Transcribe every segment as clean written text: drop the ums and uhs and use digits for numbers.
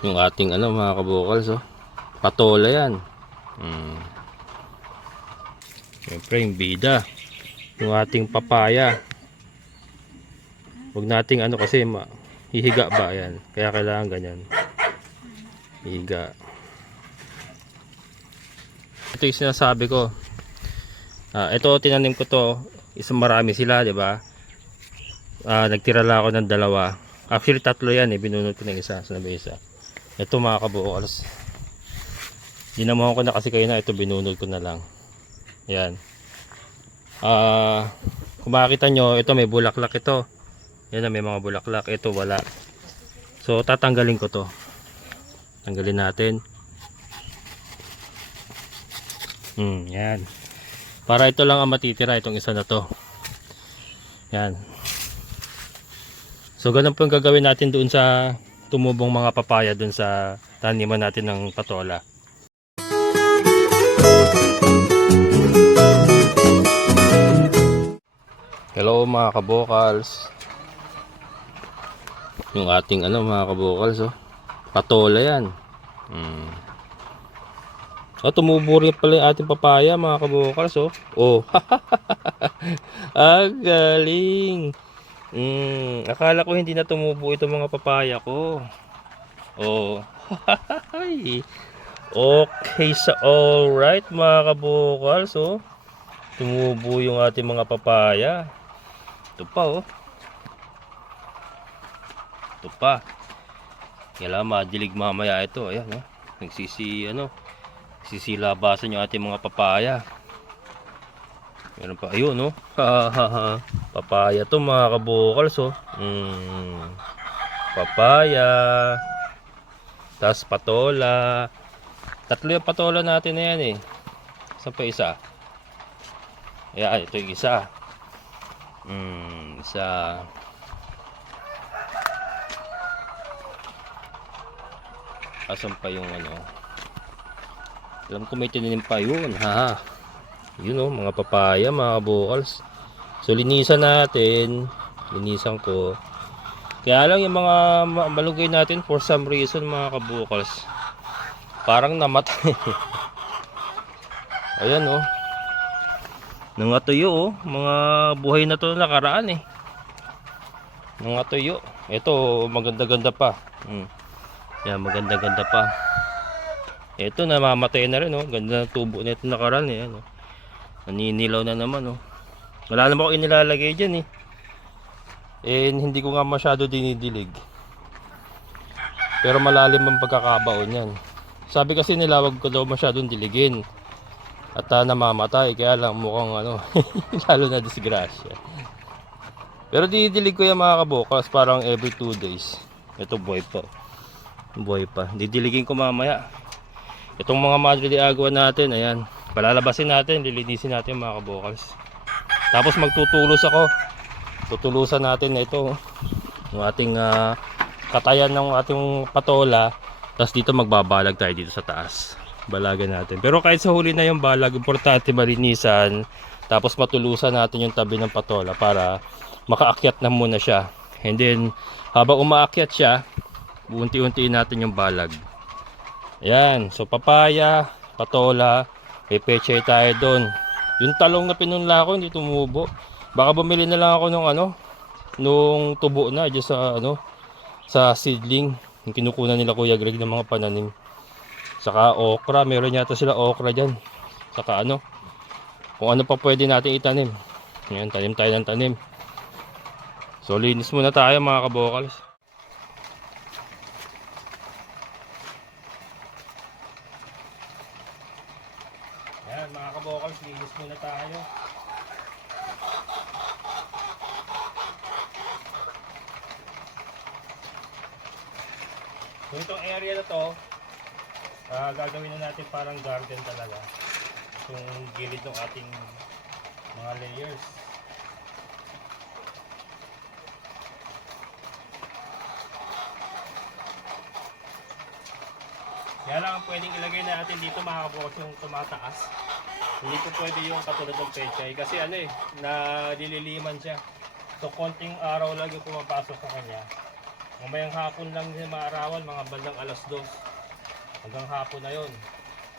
Yung ating ano mga kabukals, oh. Patola yan. Siyempre yung bida. Yung ating papaya. Huwag nating ano kasi hihiga ba yan. Kaya kailangan ganyan. Higa. Ito yung sinasabi ko. Ito tinanim ko to. Isang marami sila, 'di ba? Nagtira lang ako ng dalawa. Actually tatlo yan eh. Binunod ko ng isa. Saan ba isa? Ito mga kabukals. Dinamuhan ko na kasi kayo na. Ito binunod ko na lang. Yan. Kung makikita nyo, ito may bulaklak ito. Yan na, may mga bulaklak. Ito wala. So tatanggalin ko to. Tanggalin natin. Yan. Para ito lang ang matitira, itong isa na to. Yan. So ganun po yung gagawin natin doon sa tumubong mga papaya doon sa taniman natin ng patola. Hello mga kabukals. Yung ating ano mga kabukals, oh. Patola yan. Tumubo rin pala yung ating papaya mga kabukals, oh. Oh. Galing. Akala ko hindi na tumubo itong mga papaya ko. Oh. Okay, so alright mga kabukals, oh. Tumubo yung ating mga papaya. Ito pa, oh. Ito pa. Kailangan madilig mamaya ito. Ayan, oh. Sisilabasan yung ating mga papaya. Meron pa, ayun, no? Papaya to mga kabukals, oh. Papaya. Tas patola. Tatlo yung patola natin na yan, eh. Saan pa isa? Ayan, ito yung isa. Isa. Asan pa yung ano? Alam ko may tinanim pa yun, ha. Yun, oh, mga papaya, mga kabukals. So linisan natin. Linisan ko. Kaya lang yung mga malugay natin for some reason mga kabukals, parang namatay. Ayan, oh. Nangatuyo, oh. Mga buhay na to nakaraan, eh. Nangatuyo. Ito maganda-ganda pa. Yan, maganda-ganda pa. Ito namamatay na rin, oh. Ganda ng tubo nito nakaraan, eh. Ano? Naninilaw na naman, oh. Wala naman ako inilalagay dyan, eh. Hindi ko nga masyado dinidilig. Pero malalim ang pagkakabaon yan. Sabi kasi nila wag ko daw masyadong diligin. At namamatay. Kaya lang mukhang ano, lalo na disgrasya. Pero dinidilig ko yan mga kabukas. Parang every 2 days. Ito buhay pa. Buhay pa. Didiligin ko mamaya. Itong mga madre de agua natin, ayan. Palalabasin natin, lilinisin natin mga kabukas. Tapos magtutulos ako. Tutulusan natin na ito. Yung ating katayan ng ating patola. Tapos dito magbabalag tayo dito sa taas. Balagan natin. Pero kahit sa huli na yung balag, importante malinisan. Tapos matulusan natin yung tabi ng patola para makaakyat na muna siya. And then habang umaakyat siya, unti-untiin natin yung balag. Ayan. So papaya, patola, may pechay tayo doon. Yung talong na pinunla ko hindi tumubo. Baka bumili na lang ako nung tubo na dyan sa sa seedling. Yung kinukunan nila Kuya Greg ng mga pananim. Saka okra, meron yata sila okra dyan. Saka kung ano pa pwede natin itanim. Ngayon, tanim tayo ng tanim. So, linis muna tayo mga kabokals. Ayan mga kabokals, linis muna tayo. So, itong area na to, gagawin na natin parang garden talaga. Yung gilid ng ating mga layers. Kaya lang pwedeng ilagay na natin dito mga kabukas yung tumataas. Hindi ko pwede yung katulad ng pechay kasi nalililiman siya. So konting araw lang yung pumapasok sa kanya. Mamayang hapon lang din maarawan, mga bandang alas 2. Hanggang hapon na yon.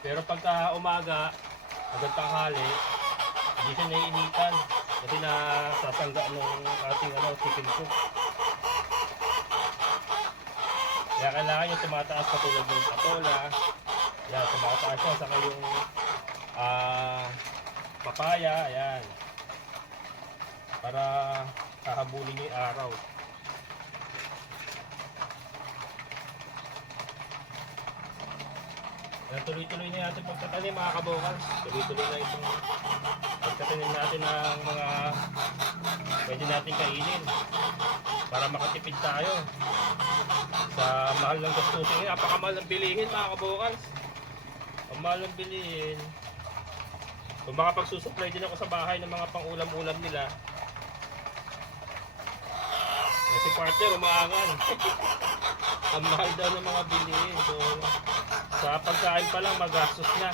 Pero pagka umaga, hanggang tanghali, hindi siya naiinitan. Kasi nasasangga ng ating chicken coop. Kaya kailangan yung tumataas katulad ng patola. Yan, tumataas siya. Saka yung papaya, ayan. Para kahabulin niyo yung araw. Tuloy-tuloy na natin pagtatanim mga kabokals. Tuloy-tuloy na itong pagtatanim natin ng mga pwede natin kainin para makatipid tayo sa mahal ng gastusin. Napakamahal ng bilihin mga kabokals. Ang mahal ng bilihin. Kung makapagsusupply din ako sa bahay ng mga pang-ulam-ulam nila, si partner umaangan. Ang mahal daw ng mga bilihin. So, sa pagkain pa lang magastos na.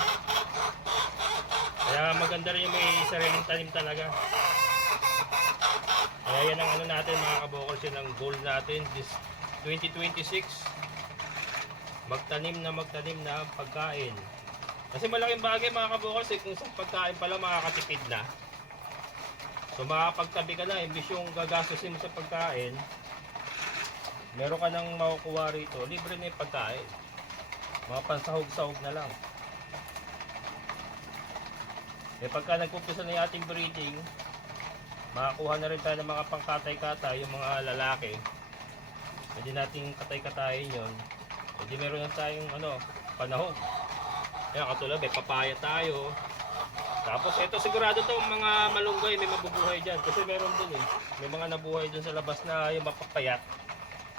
Kaya maganda rin yung may sariling tanim talaga. Kaya yan ang natin mga kabokals, yun ang goal natin this 2026. Magtanim na pagkain. Kasi malaking bagay mga kabokals kung sa pagkain pa lang makakatipid na. So makakapagtabi ka na, imbis yung gagastusin mo sa pagkain, meron ka nang makukuha rito, libre na yung pagkain. Mga pansahog-sahog na lang. Eh pagka nagpumpisa na yung ating breeding, makakuha na rin tayo ng mga pangkatay-katay, yung mga lalaki. Pwede nating katay-katayin yun. Pwede meron na tayong panahog. Kaya katulad, may papaya tayo. Tapos ito sigurado to mga malunggay, may mabubuhay dyan. Kasi meron din may mga nabuhay dun sa labas na yung mapapayat.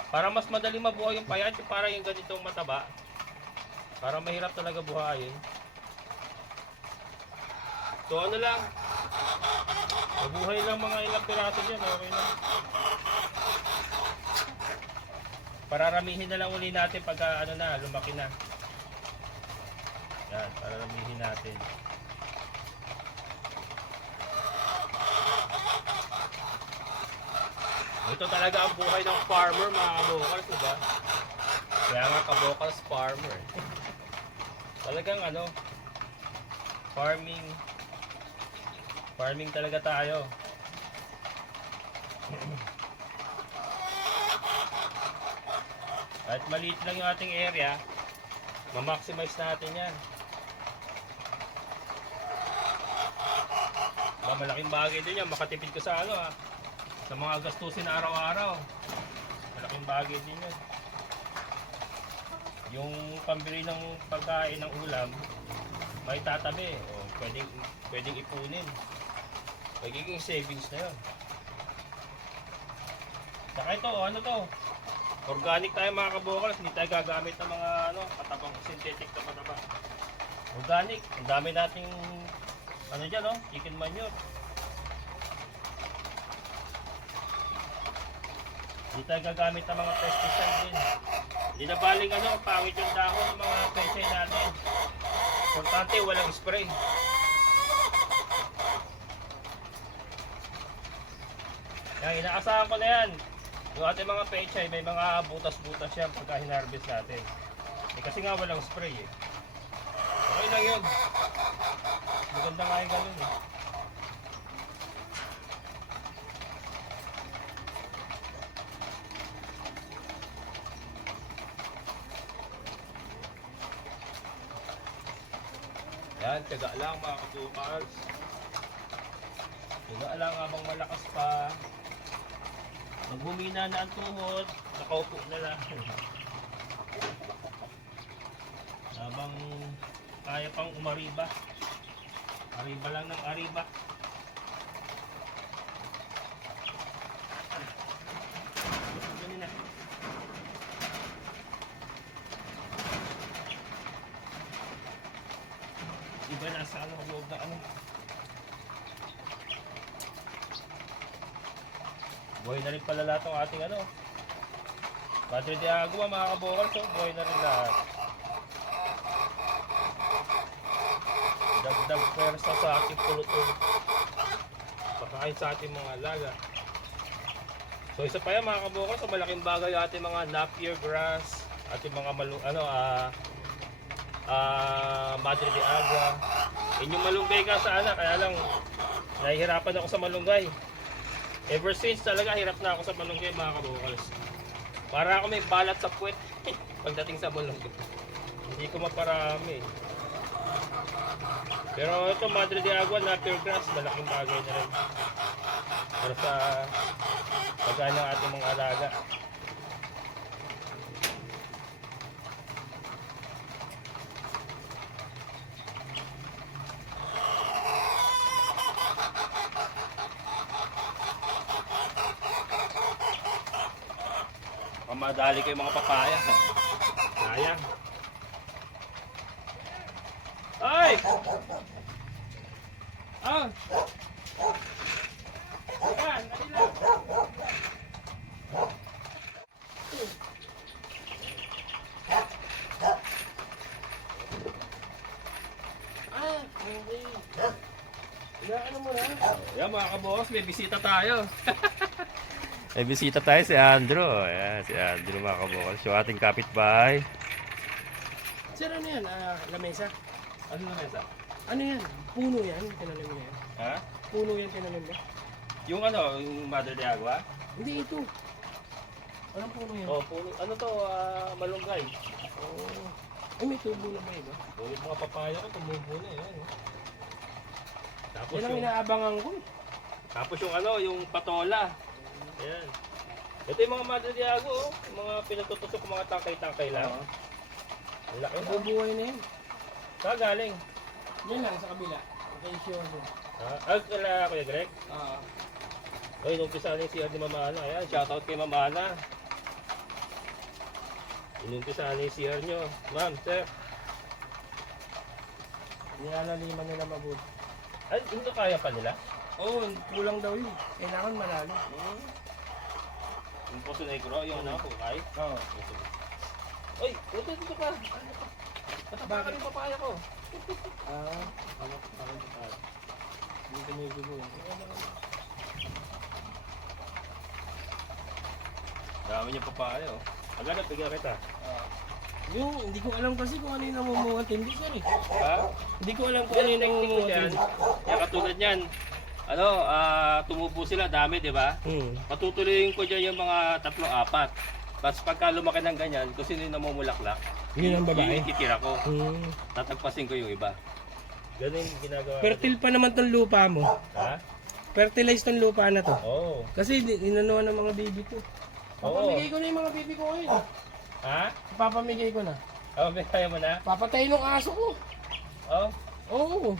Para mas madali mabuhay yung payat, para yung ganitong mataba. Para mahirap talaga buhayin. So lang, mabuhay lang mga ilang piraso dyan, okay na. Pararamihin na lang uli natin pagka lumaki na. Yan, pararamihin natin. Ito talaga ang buhay ng farmer mga kabokals, diba? Kaya nga kabokals farmer. Talagang farming talaga tayo. Kahit maliit lang yung ating area, ma-maximize natin yan. Malaking bagay din yan, makatipid ka sa sa mga gastusin na araw-araw. Malaking bagay din yan. Yung pambili ng pagkain ng ulam, may tatabi o pwedeng ipunin. Magiging savings na yun. Saka ito, to? Organic tayo mga kabokals, hindi tayo gagamit ng mga patabang synthetic na pataba. Organic, ang dami nating dyan, chicken manure. Hindi tayo gagamit ng mga pesticide din. Hindi na baling pangit yung dahon ng mga pesticide natin. Importante, walang spray. Yan, inaasahan ko na yan. Yung ating mga pechay, may mga butas-butas yan pagka hinarvest natin. Kasi nga walang spray Okay lang yun. Maganda nga yung ganun Yan, tiyaga lang mga kabukals. Tiyaga lang habang malakas pa. Maghumina na ang tuhod, nakaupo na lang. Habang kaya pang umariba. Ariba lang ng ariba. Ganun na. Iba nasa loob na buhay na rin pala lahat ng ating Padre de Agua mga kabokals, buhay na rin lahat. Dagdag pwersa sa ating pulutong pagkain sa ating mga alaga. So isa pa yan mga kabukal, so malaking bagay ating mga napier grass, ating mga Madre de Agua. Yung malunggay ka sana, kaya lang nahihirapan ako sa malunggay. Ever since talaga hirap na ako sa malunggay mga kabukals. Para ako may balat sa puwet pagdating sa malunggay. Hindi ko maparami. Pero ito Madre de Agua, napier grass, malaking bagay na rin. Para sa pagkain ng ating mga alaga. Pamadali kayo mga papaya. Sayang. Ay! Ah! Yan, dali lang. Okay. Ano mo na? Yan mga kaboss, may bisita tayo. May bisita tayo si Andrew. Ayan, si Andrew mga kaboss. So ating kapitbahay. Sir, ano yan? Lamesa? Ano na ito? Ano yan? Puno yan? Tinanim mo yan? Ha? Puno yan tinanim mo? Yung ano, yung Madre de Agua? Hindi ito. Anong puno yan? Oh, puno. Ano to? Malunggay. Oh. Ay, may tubo na ba iba? So, yung mga papaya ko, tumubo na yan. Tapos Yan ang yung, inaabangan ko. tapos yung ano, yung patola. Ayan. Ito yung mga Madre de Agua, oh. Yung mga pinatutusok, mga tangkay-tangkay lang. Ang laki na. Bubuhay na yan. Saan galing? Yan lang sa kabila. Okay, sure. Kala Kuya Greg? Oy, nung umpisa na yung CR ni Mama Ana. Ayan, shoutout kay Mama Ana. Inumpisa na yung CR nyo. Ma'am, sir. Nilalaliman nila mabuti. Ay, hindi kaya pa nila? Oo, kulang daw yun. Kailangan malalim. Yung Poso Negro, yung ano, kukay. Oo. Oy, dito ka. Natapa ka rin papaya ko. Hindi ka may gubo. Dami niya papaya, oh. Agad, bigyan kita. Yung, hindi ko alam kasi kung ano yung namumunga tindi, sir eh. Ha? Hindi ko alam kung ano yung namumunga Yan. tindi. Yan, katulad niyan. Ano, tumubo sila, dami, di ba? Patutuloyin ko dyan yung mga 3-4. Tapos pagka lumaki ng ganyan, kung sino yung namumulaklak, Yun ang babae. yung ititira ko. Tatagpasin ko yung iba. Ganun yung ginagawa. Fertile pa naman tong lupa mo. Ha? Fertilize tong lupa na to. Oo. Kasi inanuhan ng mga baby ko. Oo. Papamigay ko na yung mga baby ko ngayon. Ha? Papamigay ko na. Oh, kaya mo na? Papatay ng aso ko. Oh. Oo.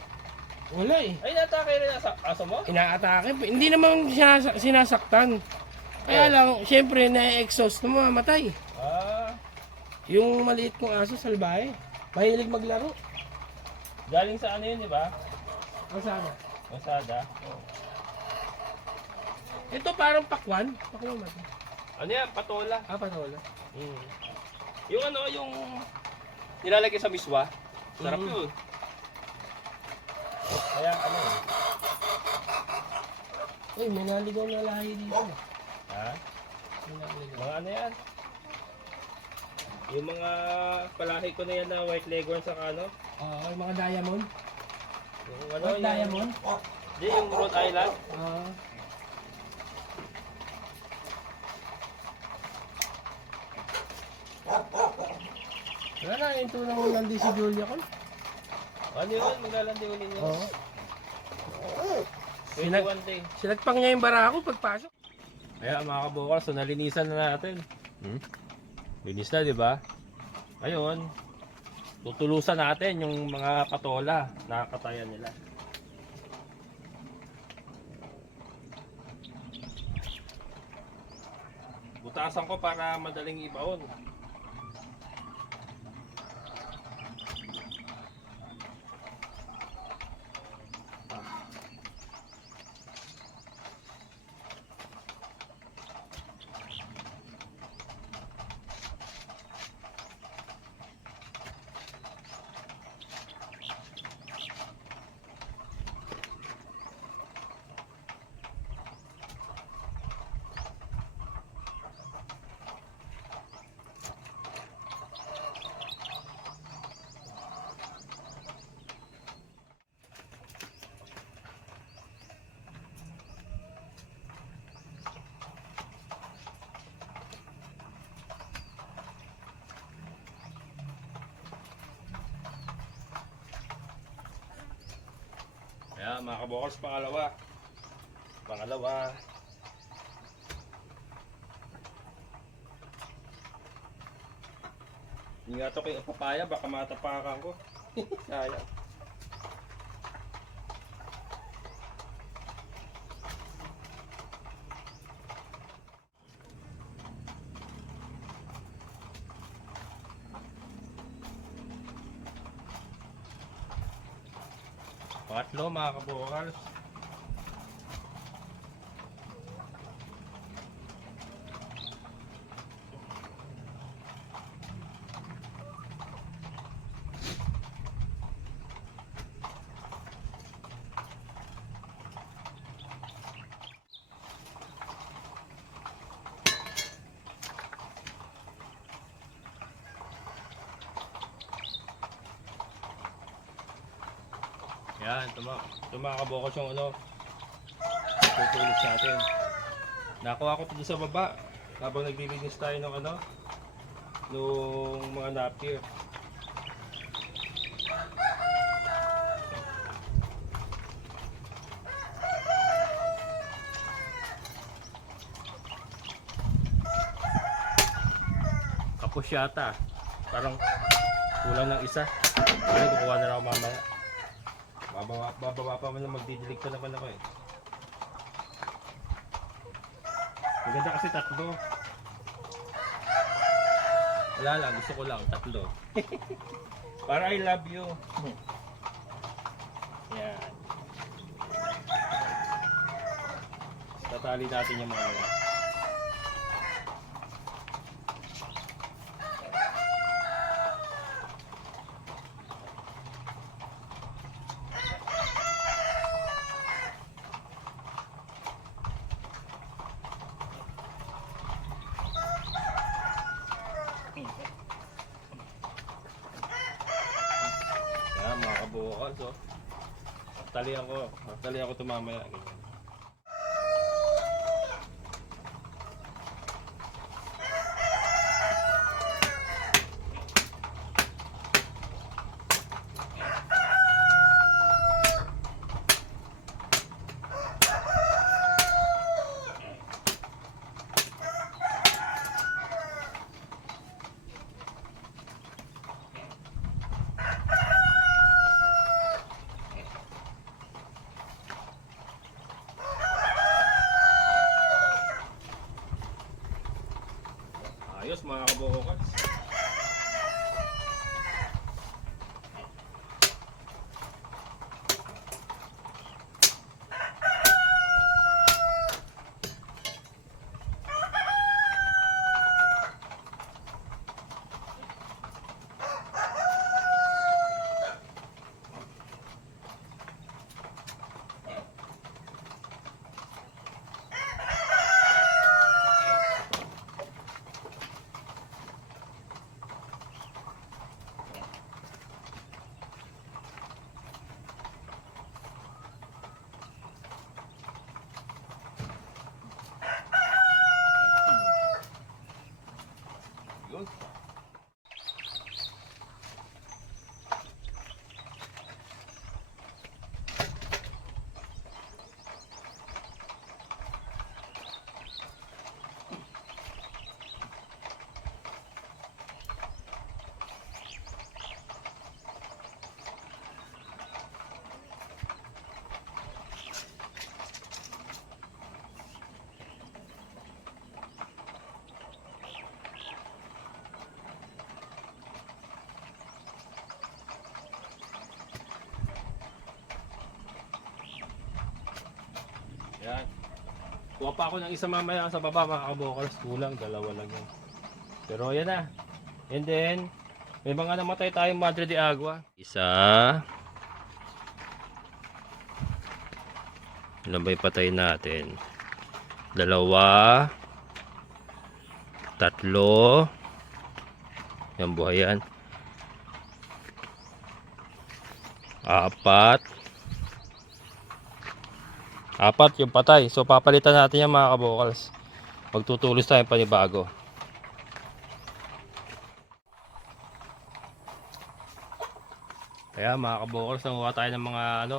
Wala eh. Ay, natake rin ang aso mo? Inaatake. Hindi naman sinasaktan. Kaya lang, syempre, na-exhaust na mamamatay. Ah. Yung maliit kong aso, salbahe. Mahilig maglaro. Galing sa ano yun, di ba? Ang sana. Masada. Ito parang pakwan. Pakwan ba ito? Ano yan? Patola. Patola. Yung ano, yung nilalagay sa miswa. Sarap yun. Kaya ano Uy, may naligaw na lahi dito. ha? May naligaw. Mga ano yan? Yung mga palahi ko na yan na white leghorn sa ano? Oo, yung mga diamond. Yung ano, What diamond? Hindi, yung Rhode Island. Wala na, ito nang nandi si Julia ko. Ano yun? Maglalandi ulit yun. Oo. 21 day. Sinagpang niya yung bara ko pagpasok. Kaya mga kabukal, so nalinisan na natin. Linis na, di ba? Ngayon, tutulusan natin yung mga patola na katayan nila. Butasan ko para madaling ibaon. Yan, mga kabokals, pangalawa. Pangalawa. Hindi nga ito kay papaya, baka matapakan ko. Sayang. Pangatlo, mga kabokals. Yan, tumakabokos yung ano, tutulis natin. Nakuha ko dito sa baba habang naglilinis tayo ng ano, nung mga napkin. Kapos yata, parang kulang ng isa. Ay, kukuha na lang ako mamaya. Bababa pa man na magdidilig pa naman ako eh. Maganda kasi tatlo. Wala lang, gusto ko lang tatlo. Para I love you. Yan. Tatali natin yung mga yan. Yan, mga kabukal, so tali ako tumamaya. Ganyan. Ayos, mga kabukal. Yun. Yan. Kuha pa ako ng isa mamaya sa baba, mga kabokals. Kulang, dalawa lang yan. Pero yan na. And then, may mga namatay tayong Madre de Agua. Isa. Ilan ba yung patay natin? Dalawa. Tatlo. Yan, buhay yan. Apat. Apat yung patay. So papalitan natin yan, mga kabokals. Magtutulos tayo panibago. Kaya mga kabokals, nanguha tayo ng mga ano,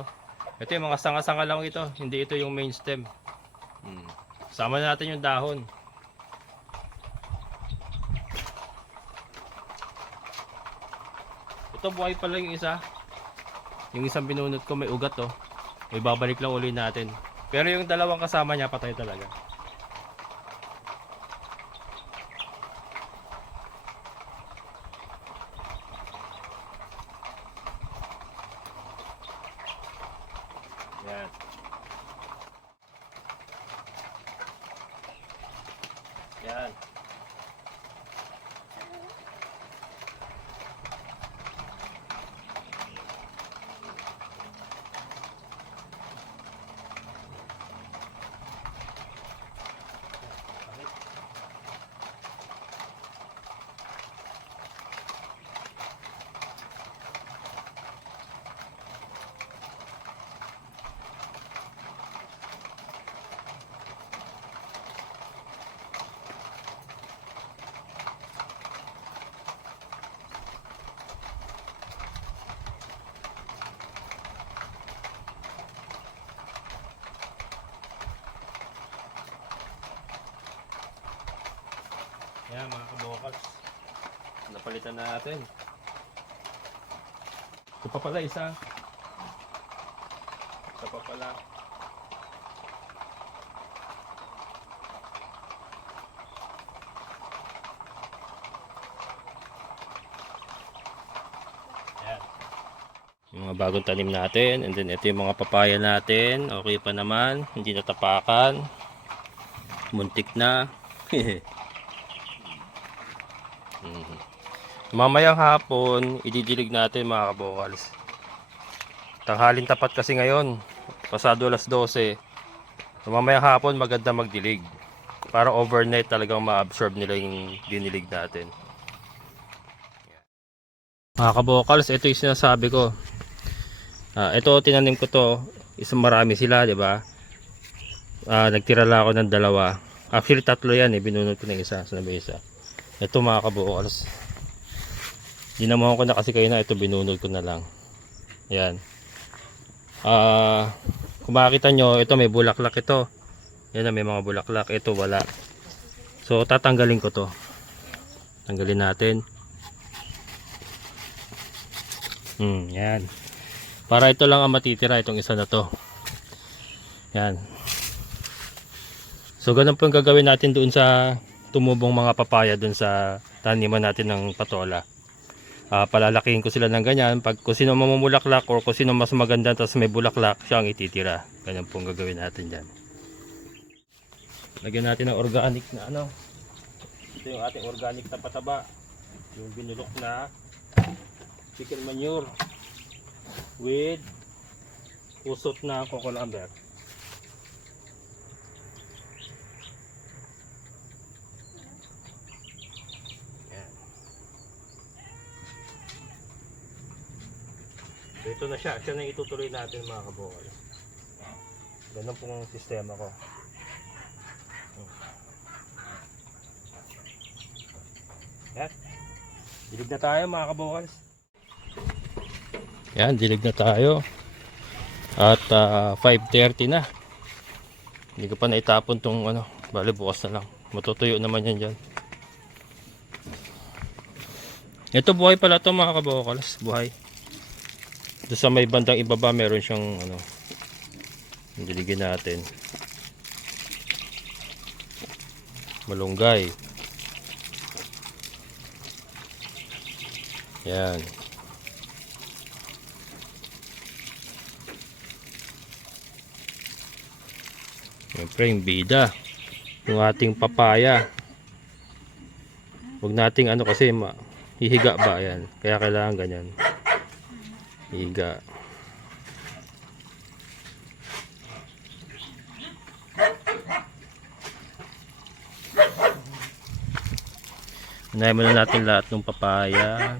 Ito yung mga sanga-sanga lang ito. Hindi ito yung main stem. Sama na natin yung dahon. Ito buhay pala yung isa. Yung isang binunot ko may ugat oh. May babalik lang uli natin. Pero yung dalawang kasama niya patay talaga. Yan. Yan. Yan mga kabokals. Napalitan na natin. Ito pa pala isa. Ito pa pala. Yan. Yung mga bagong tanim natin. And then ito yung mga papaya natin. Okay pa naman. Hindi natapakan. Muntik na. Mamayang hapon, ididilig natin mga kabokals. Tanghalin tapat kasi ngayon. Pasado alas 12. Mamayang hapon, maganda magdilig. Para overnight talagang ma-absorb nila yung dinilig natin. Mga kabokals, ito yung sinasabi ko. Ito, tinanim ko to. Isang marami sila, di ba? Nagtira lang ako ng dalawa. Actually, tatlo yan eh. Binunod ko ng isa. Saan ba isa? Ito mga kabokals. Dinamuhan ko na kasi kayo na ito, binunod ko na lang. Yan. Kung makikita nyo, ito may bulaklak ito. Yan na, may mga bulaklak. Ito wala. So tatanggalin ko to. Tanggalin natin. Yan. Para ito lang ang matitira, itong isa na to. Yan. So ganun po yung gagawin natin doon sa tumubong mga papaya doon sa taniman natin ng patola. Palalakihin ko sila ng ganyan. Pag kung sino mamumulaklak or kung sino mas maganda tapos may bulaklak, siya ang ititira. Ganyan pong gagawin natin dyan. Lagyan natin ng organic na ano. Ito yung ating organic na pataba. Yung binulok na chicken manure with usot na coconut. So ito na siya na itutuloy natin mga kabokal. Ganun pong sistema ko. Yan. Dilig na tayo mga kabokal. Yan, dilig na tayo. At 5:30 na. Hindi ko pa naitapon tong ano, bali bukas na lang. Matutuyo naman yan dyan. Ito buhay pala to mga kabokals, buhay. Doon sa may bandang ibaba meron siyang ano, diligin natin. Malunggay. Yan. Siyempre yung bida, yung ating papaya. Huwag nating ano kasi hihiga ba yan. Kaya kailangan ganyan. Higa. Unahin muna natin lahat ng papaya.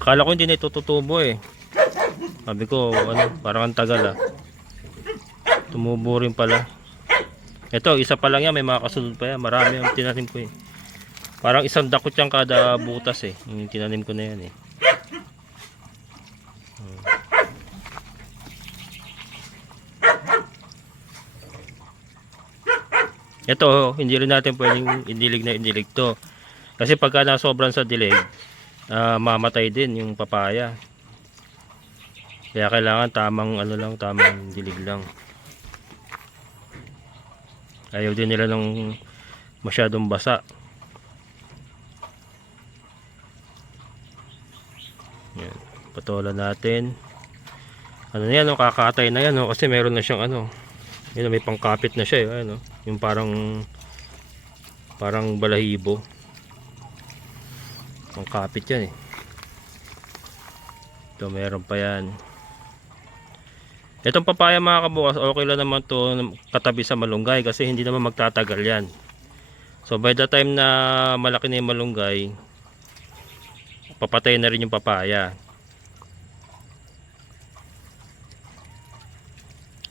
Akala ko hindi na itutubo eh. Sabi ko ano, parang ang tagal Tumubo rin pala. Ito, isa pa lang yan, may mga kasunod pa yan. Marami ang tinanim ko eh. Parang isang dakot yan kada butas eh. Yung tinanim ko na yan eh. Ito, hindi rin natin pwedeng indilig na indilig to. Kasi pagka nasobran sa dilig, mamatay din yung papaya. Kaya kailangan tamang ano lang, tamang dilig lang. Ayaw din nila ng masyadong basa. Yan, patulan natin. Ano na yan, kakatay na yan, kasi meron na siyang ano. Yun, may pangkapit na siya, ano, yung parang balahibo. Pangkapit yan eh. Ito, meron pa yan. Itong papaya mga kabukas, okay lang naman to katabi sa malunggay kasi hindi naman magtatagal yan. So by the time na malaki na yung malunggay, papatay na rin yung papaya.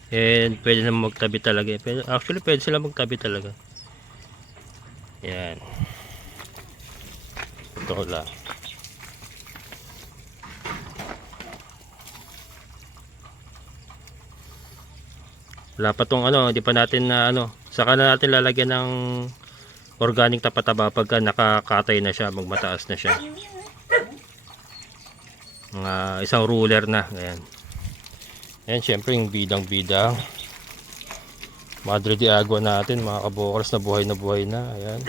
And pwede naman magtabi talaga. Actually pwede sila magtabi talaga. Yan. Ito lang. Wala pa tong ano, hindi pa natin na ano, saka na natin lalagyan ng organic na pataba pagka nakakatay na siya, magmataas na siya. Mga isang ruler na, ayan. Ayan, syempre yung bidang-bidang Madre de Agua natin, mga kabokals, na buhay na, ayan.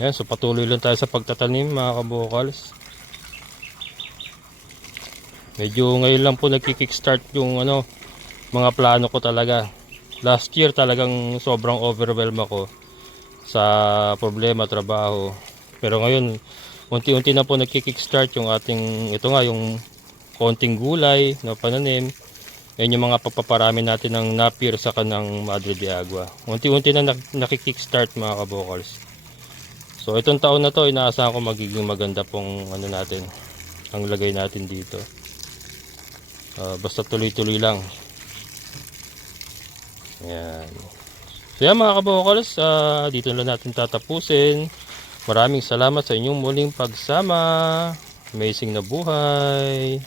Ayan, so patuloy lang tayo sa pagtatanim, mga kabokals. Medyo ngayon lang po nagki-kickstart yung ano, mga plano ko talaga. Last year talagang sobrang overwhelm ako sa problema, trabaho. Pero ngayon, unti-unti na po nagki-kickstart yung ating, ito nga, yung konting gulay na pananim. Yan yung mga papaparami natin ng Napier sa kanang Madre de Agua. Unti-unti na nakikickstart, mga kabokals. So itong taon na to, inaasahan ko magiging maganda pong ano natin, ang lagay natin dito. Basta tuloy-tuloy lang. Ayan. So yan mga kabokals, dito na natin tatapusin. Maraming salamat sa inyong muling pagsama. Amazing na buhay.